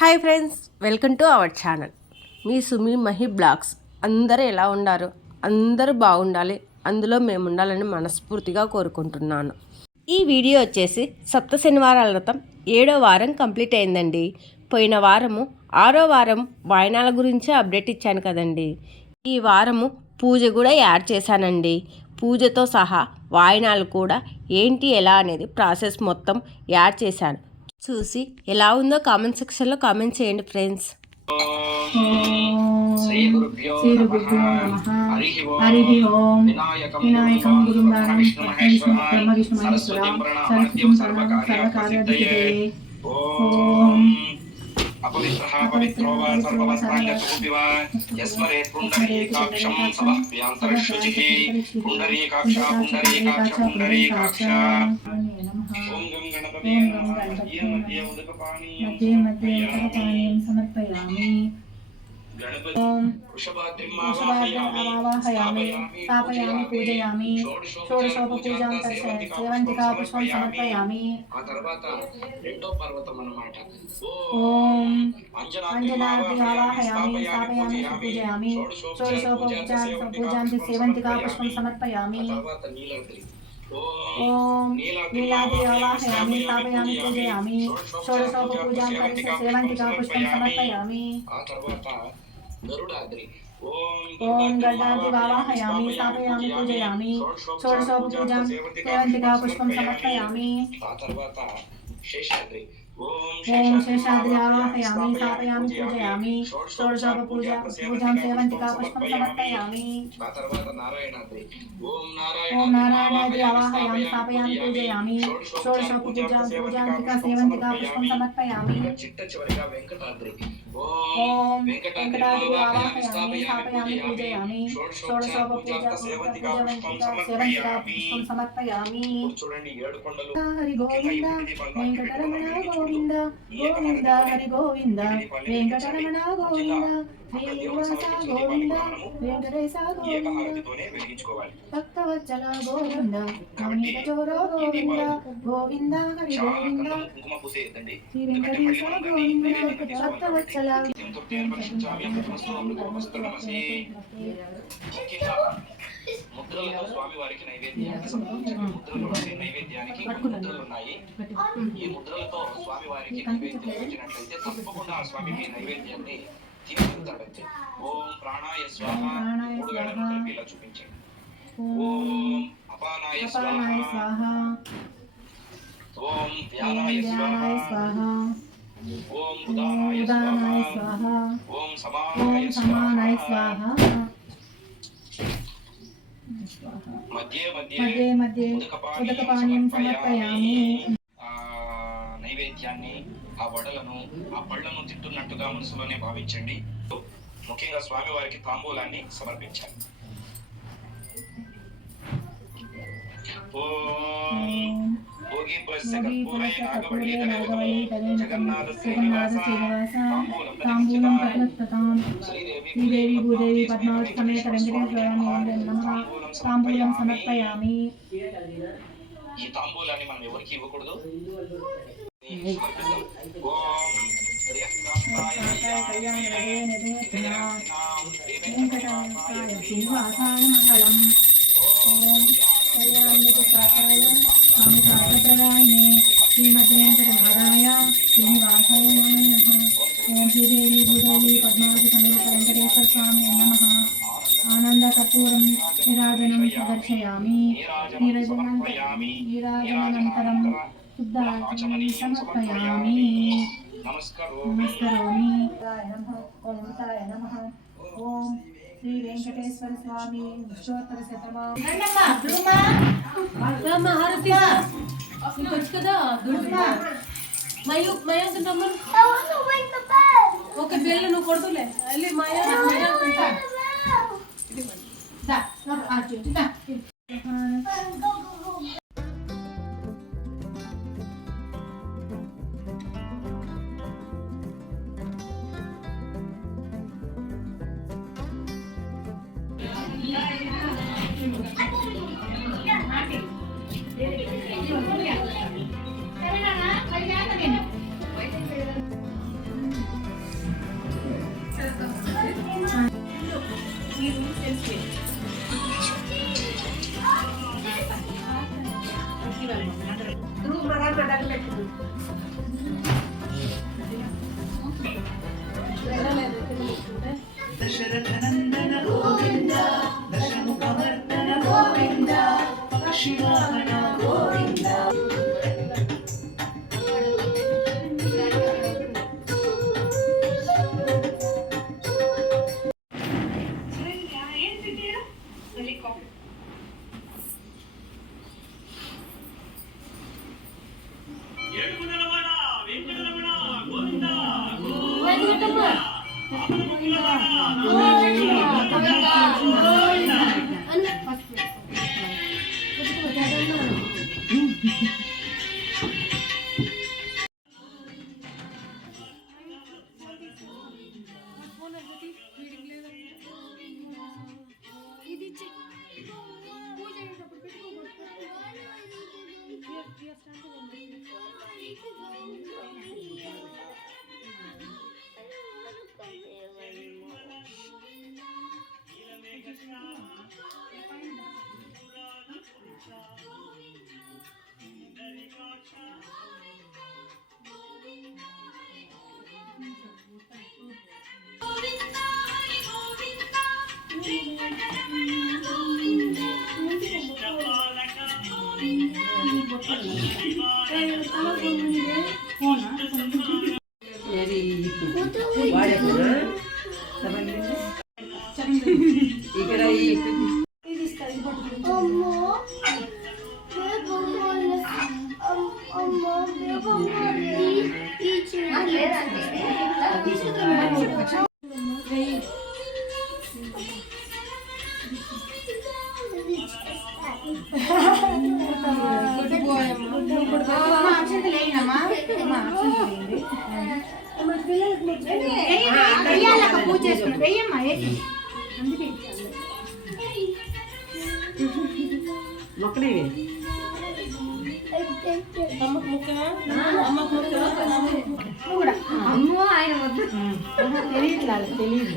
Hi friends, welcome to our channel. మీ Sumi Mahi blogs. అందరూ ఎలా ఉన్నారు? అందరూ బాగుండాలి, అందులో మేము ఉండాలని మనస్ఫూర్తిగా కోరుకుంటున్నాను. ఈ వీడియో వచ్చేసి సప్త శనివారాల వ్రతం 7వ వారం కంప్లీట్ అయిందండి. పోయిన వారము 6వ వారం వాయనాల గురించి అప్డేట్ ఇచ్చాను కదండి. ఈ వారము పూజ కూడా యాడ్ చేశానండి. పూజతో సహా వాయనాలు కూడా ఏంటి ఎలా అనేది ప్రాసెస్ మొత్తం యాడ్ చేశాను. చూసి ఎలా ఉందో కామెంట్ సెక్షన్లో కామెంట్ చేయండి ఫ్రెండ్స్. శ్రీ గురుభ్యో నమః. హరి ఓం. వినాయకం గురుం బ్రహ్మ విష్ణు మహేశ్వర సర్వకార్యసిద్ధయే. ఓం अपवित्रः पवित्रो वा सर्ववस्त्राङ्गतोऽपि वा यस्मरेत् पुण्डरीकाक्षं समह्व्यान्तरशुचिः पुण्डरीकाक्ष पुण्डरीकाक्ष पुण्डरीकाक्ष. ॐ गं गणपते नमः. मध्ये उदकपानीयं समर्पयामि. ओम वृषभाद्रिं आवाहयामि स्थापयामि पूजयामि షోడశోపపూజాం సేవంతికా పుష్పం సమర్పయామి. ఆ తర్వాత రెండో పర్వతం అన్నమాట. ఓం అంజనాద్రి ఆవాహయామి స్థాపయామి పూజయామి షోడశోపపూజాం సేవంతికా పుష్పం సమర్పయామి. ఆ తర్వాత నీలాద్రి. ఓం నీలాద్రి ఆవాహయామి స్థాపయామి పూజయామి షోడశోపపూజాం సేవంతికా పుష్పం సమర్పయామి. ఆ తర్వాత గరుడాద్రి. ఓం గరుడాద్రి ఆవాహయామి స్థాపయామి పూజయామి షోడశోపపూజాం సేవంతికా పుష్పం సమర్పయామి. ఆ తర్వాత శేషాద్రి. ఓం శేషాద్రి ఆవాహయామి స్థాపయామి పూజయామి షోడశోపపూజాం సేవంతికా పుష్పం సమర్పయామి. ఆ తర్వాత నారాయణాద్రి. ఓం నారాయణాద్రి ఆవాహయామి స్థాపయామి పూజయామి షోడశోపపూజాం సేవంతికా పుష్పం సమర్పయామి. చిట్ట చివరిగా వెంకటాద్రి. ఓం వెంకటాద్రి ఆవాహయామి స్థాపయామి పూజయామి షోడశోపపూజాం సేవంతికా పుష్పం సమర్పయామి. చూడండి 7 కొండలు. హరి గోవింద వెంకటరమణ గోవింద గోవింద హరి గోవింద వెంకటరమణ గోవింద శ్రీనివాస గోవింద వెంకటేశ గోవింద భక్తవత్సల గోవింద నవనీత చోర గోవింద గోవింద హరి గోవింద శ్రీ వెంకటేశ గోవింద భక్తవత్సల. ముద్రలతో స్వామివారికి నైవేద్యానికి ముద్రలు ఉన్నాయి. ఈ ముద్రలతో స్వామివారికి నైవేద్యం ఇచ్చినట్లయితే తప్పకుండా ఆ స్వామికి నైవేద్యాన్ని తీసుకుంటాడంతే. ఓం ప్రాణాయ స్వాహ 3 వేళలు కలిపి ఇలా చూపించండి. ఓం అపానాయ స్వాహ. ఓం వ్యానాయ స్వాహ. ఓం ఉదానాయ స్వాహ. ఓం సమానాయ స్వాహ. మధ్య మధ్య ఉదకపానీయం సమర్పయామి. నైవేద్యాన్ని ఆ వడలను ఆ పళ్ళను తింటున్నట్టుగా మనసులోనే భావించండి. ముఖ్యంగా స్వామివారికి తాంబూలాన్ని సమర్పించాలి. శ్రీదేవి భూదేవి పద్మావతి సమేత వెంకటేశ్వర తాంబూలం సమర్పయామి. ఈ తాంబూలాన్ని మనం ఎవరికి ఇవ్వకూడదు. శ్రీనివాసాయ మంగళం. శ్రీమతి వెంకటనారాయ శ్రీనివాసాయ నమః. ఓం శ్రీదేవి భూదేవి పద్మావతి సమేత వెంకటేశ్వర స్వామి నమః. ఆనంద కర్పూరం నిరాజనం ప్రదర్శయామి. నీరాజనానంతరం శుద్ధాచమని సమర్పయామి. నమస్కరోమి. ఓం అమృతాయ నమః. ఓం శ్రీ వెంకటేశ్వర స్వామి అష్టోత్తర శతమానం. ఓకే బెల్లు నువ్వు కొడుతులే వెళ్ళి మాయా ఇక్కడ పూజ చేసుకుని వెయ్యమ్మా మొక్కనే అమ్మో ఆయన వద్దు తెలియదు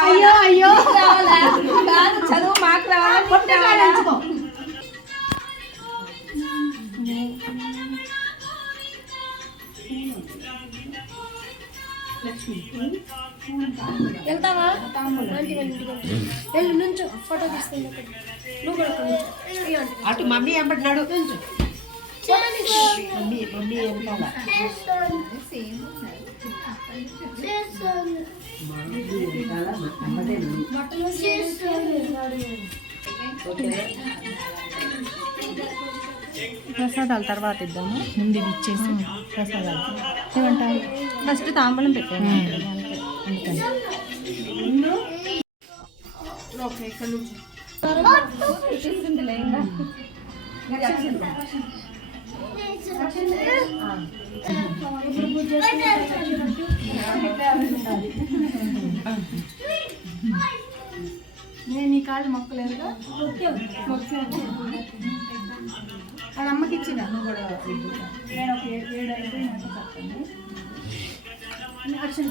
అయ్యో అయ్యో చదువు మాకు రావాలి వెళ్తావా వెళ్ళు నుంచో ఫోటో తీసుకుంది నువ్వు కూడా అటు మమ్మీ ఏమంటున్నాడు మమ్మీ మమ్మీ వెనకాల ప్రసాదాలు తర్వాత ఇద్దాము ముందు ఇవి ఇచ్చేసి ప్రసాదాలు ఏమంటారు ఫస్ట్ తాంబూలం పెట్టాను అందుకని ఓకే ఇక్కడ నుంచి నేను ఈ కాళ్ళు మొక్కలేదుగా వాళ్ళ అమ్మకి ఇచ్చిన నువ్వు కూడా నేను ఒక 7 అయిపోయినాక చెప్పండి అక్షన్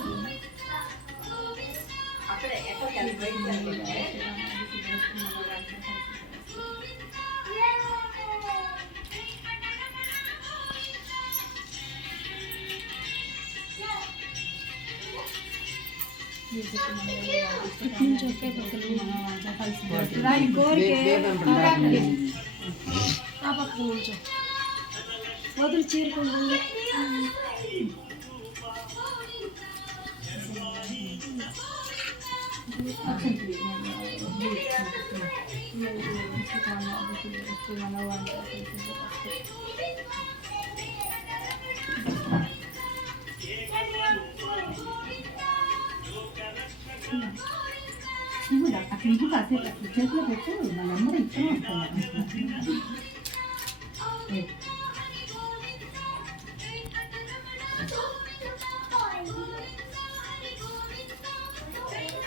వదులు చీరుకుంటుంది అక్కడ ఇంటి కాసేపు చేతిలో పెట్టు వాళ్ళందరూ ఇష్టం ఉంటాను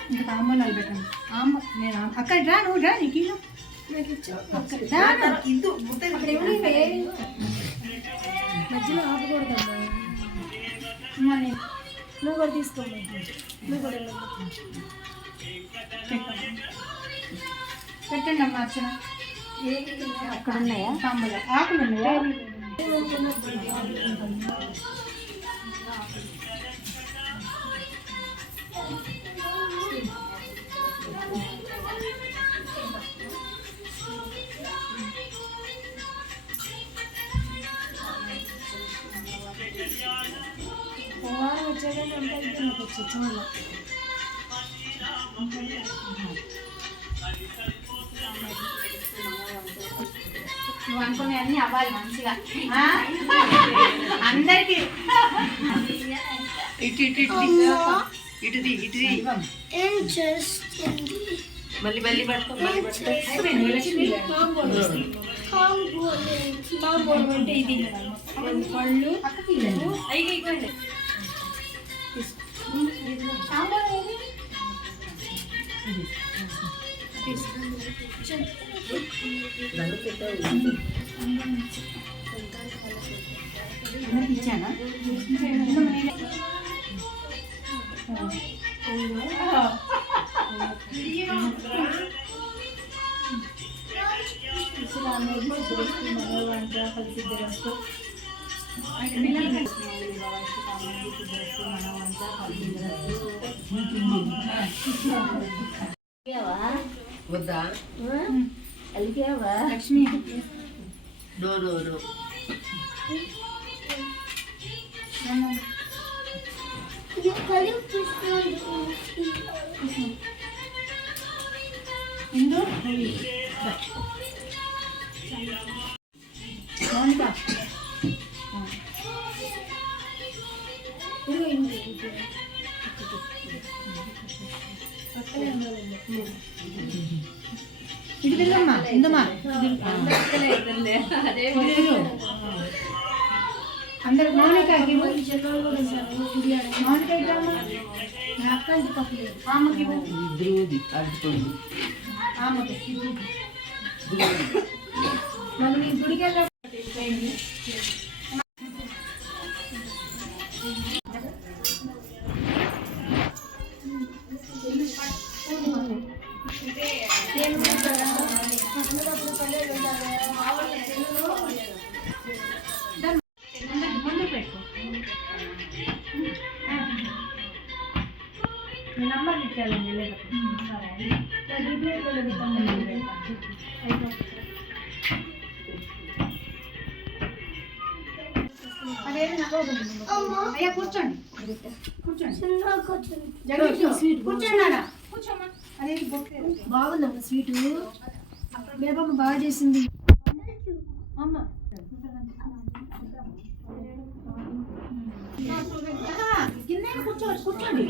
ఇంకా తాంబూలాలు పెట్టండి నేను అక్కడ రా నువ్వు రా నీకు మధ్యలో ఆపకూడదమ్మా నువ్వు కూడా తీసుకోమ్మా నువ్వు కూడా పెట్టండి అమ్మ అర్చన అక్కడ ఉన్నాయా తాంబూల ఆకులు ఉన్నాయా వారం వచ్చాక అంతా ఇద్దరు నాకు వచ్చి చాలా నువ్వు అనుకునే అన్ని అవ్వాలి మంచిగా అందరికి ఏం చేస్తుంది మళ్ళీ మళ్ళీ కాంబోల్ అంటే ఇది పళ్ళు ఇచ్చానా వద్దా లక్ష్మి నో నో నో ఇందు మౌనిక ఇటు తిరుగమ్మా ఇందమ్మా అందరు మౌనిక మౌనిక అక్కంటి పక్కన ఆమెకి ఇద్దరుది అడుగుతుంది ఆమెకి మరి నీ గుడికి వెళ్ళ ముందు పెట్టుకో మీ నంబర్ ఇచ్చారండి సరే అయ్యా కూర్చోండి కూర్చోండి కూర్చోమ్మా అదే బాగుందమ్మా స్వీటు బేబమ్మ బాగా చేసింది అమ్మ కింద కూర్చోవచ్చు కూర్చోండి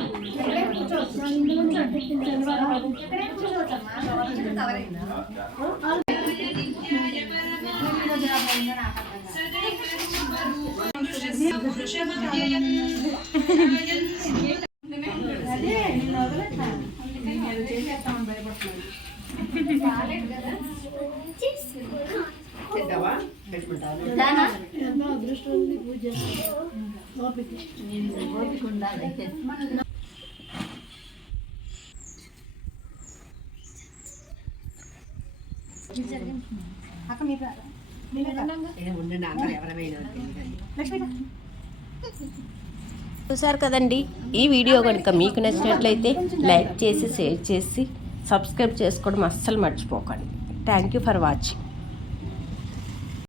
అదే నేను వదలట్లా నేను చేసేస్తామని భయపడుతున్నాను అదృష్టం ఉంది పూజ అక్క మీ చూసారు కదండి, ఈ వీడియో కనుక మీకు నచ్చినట్లయితే లైక్ చేసి షేర్ చేసి సబ్స్క్రైబ్ చేసుకోవడం అస్సలు మర్చిపోకండి. Thank you for watching.